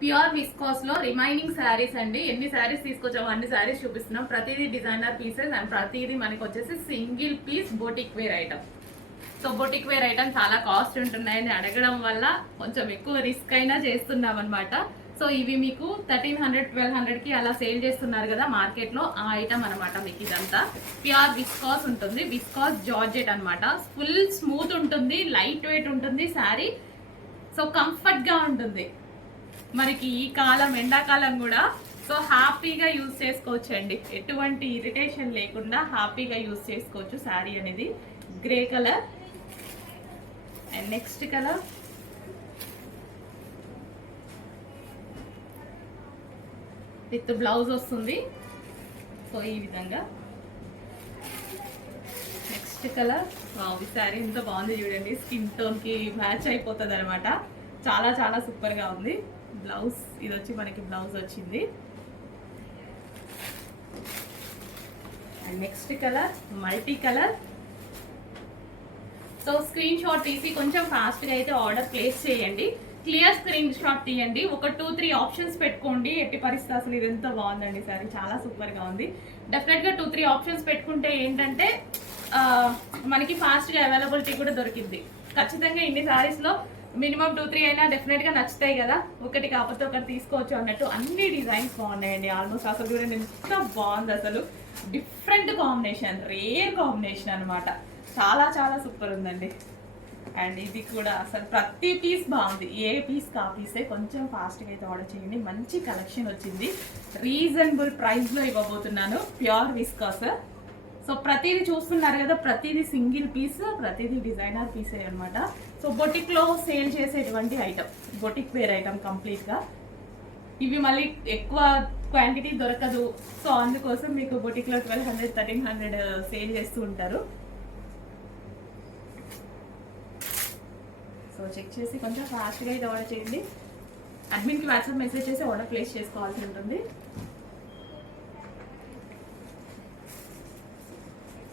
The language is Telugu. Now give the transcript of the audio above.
ప్యూర్ విస్కాస్ లో రిమైనింగ్ శారీస్ అండి. ఎన్ని శారీస్ తీసుకొచ్చామో అన్ని శారీస్ చూపిస్తున్నాం. ప్రతిదీ డిజైనర్ పీసెస్ అండ్ ప్రతిదీ మనకి వచ్చేసి single piece boutique wear item. So boutique wear item చాలా కాస్ట్ ఉంటున్నాయని అడగడం వల్ల కొంచెం ఎక్కువ రిస్క్ అయినా చేస్తున్నాం అనమాట. సో ఇవి మీకు 1300 1200కి అలా సేల్ చేస్తున్నారు కదా మార్కెట్లో, ఆ ఐటమ్ అనమాట. మీకు ఇదంతా ప్యూర్ విస్కాస్ ఉంటుంది, విస్కాస్ జార్జెట్ అనమాట. ఫుల్ స్మూత్ ఉంటుంది, లైట్ వెయిట్ ఉంటుంది శారీ. సో కంఫర్ట్గా ఉంటుంది మనకి ఈ కాలం ఎండాకాలం కూడా. సో హ్యాపీగా యూజ్ చేసుకోవచ్చు అండి, ఎటువంటి ఇరిటేషన్ లేకుండా హ్యాపీగా యూజ్ చేసుకోవచ్చు. శారీ అనేది grey colour and next colour with blouse వస్తుంది. సో ఈ విధంగా నెక్స్ట్ కలర్. ఈ శారీ ఎంత బాగుంది చూడండి, స్కిన్ టోన్కి మ్యాచ్ అయిపోతుంది అనమాట. చాలా చాలా సూపర్గా ఉంది. బ్లౌజ్ ఇది వచ్చి మనకి బ్లౌజ్ వచ్చింది. And next colour multi colour. So screen shot తీసి కొంచెం ఫాస్ట్గా అయితే ఆర్డర్ ప్లేస్ చేయండి. క్లియర్ స్క్రీన్ షాట్ తీయండి, ఒక 2-3 ఆప్షన్స్ పెట్టుకోండి. ఎట్టి పరిస్థితి అసలు ఇది ఎంత బాగుందండి సారీ, చాలా సూపర్గా ఉంది. డెఫినెట్గా 2-3 ఆప్షన్స్ పెట్టుకుంటే ఏంటంటే మనకి ఫాస్ట్గా అవైలబిలిటీ కూడా దొరికింది. ఖచ్చితంగా ఇన్ని శారీస్లో మినిమం 2-3 అయినా డెఫినెట్గా నచ్చుతాయి కదా, ఒకటి కాకపోతే ఒకటి తీసుకోవచ్చు అన్నట్టు. అన్ని డిజైన్స్ బాగున్నాయండి ఆల్మోస్ట్. అసలు చూడండి ఎంత బాగుంది, అసలు డిఫరెంట్ కాంబినేషన్, రేర్ కాంబినేషన్ అనమాట. చాలా చాలా సూపర్ ఉందండి. అండ్ ఇది కూడా అసలు ప్రతి పీస్ బాగుంది, ఏ పీస్ కా పీసే. కొంచెం ఫాస్ట్గా అయితే ఆర్డర్ చేయండి. మంచి కలెక్షన్ వచ్చింది, రీజనబుల్ ప్రైస్లో ఇవ్వబోతున్నాను. Pure viscous. సో ప్రతిదీ చూస్తున్నారు కదా, ప్రతిదీ సింగిల్ పీస్, ప్రతిదీ డిజైనర్ పీసే అనమాట. సో బొటిక్లో సేల్ చేసేటువంటి ఐటమ్, బొటిక్ వేర్ ఐటమ్ కంప్లీట్గా. ఇవి మళ్ళీ ఎక్కువ క్వాంటిటీ దొరకదు. సో అందుకోసం మీకు బొటిక్లో 1200 1300 సేల్ చేస్తూ ఉంటారు. సో చెక్ చేసి కొంచెం ఫాస్ట్గా అయితే ఆర్డర్ చేయండి. అడ్మిన్కి వాట్సాప్ మెసేజ్ చేసి ఆర్డర్ ప్లేస్ చేసుకోవాల్సి ఉంటుంది.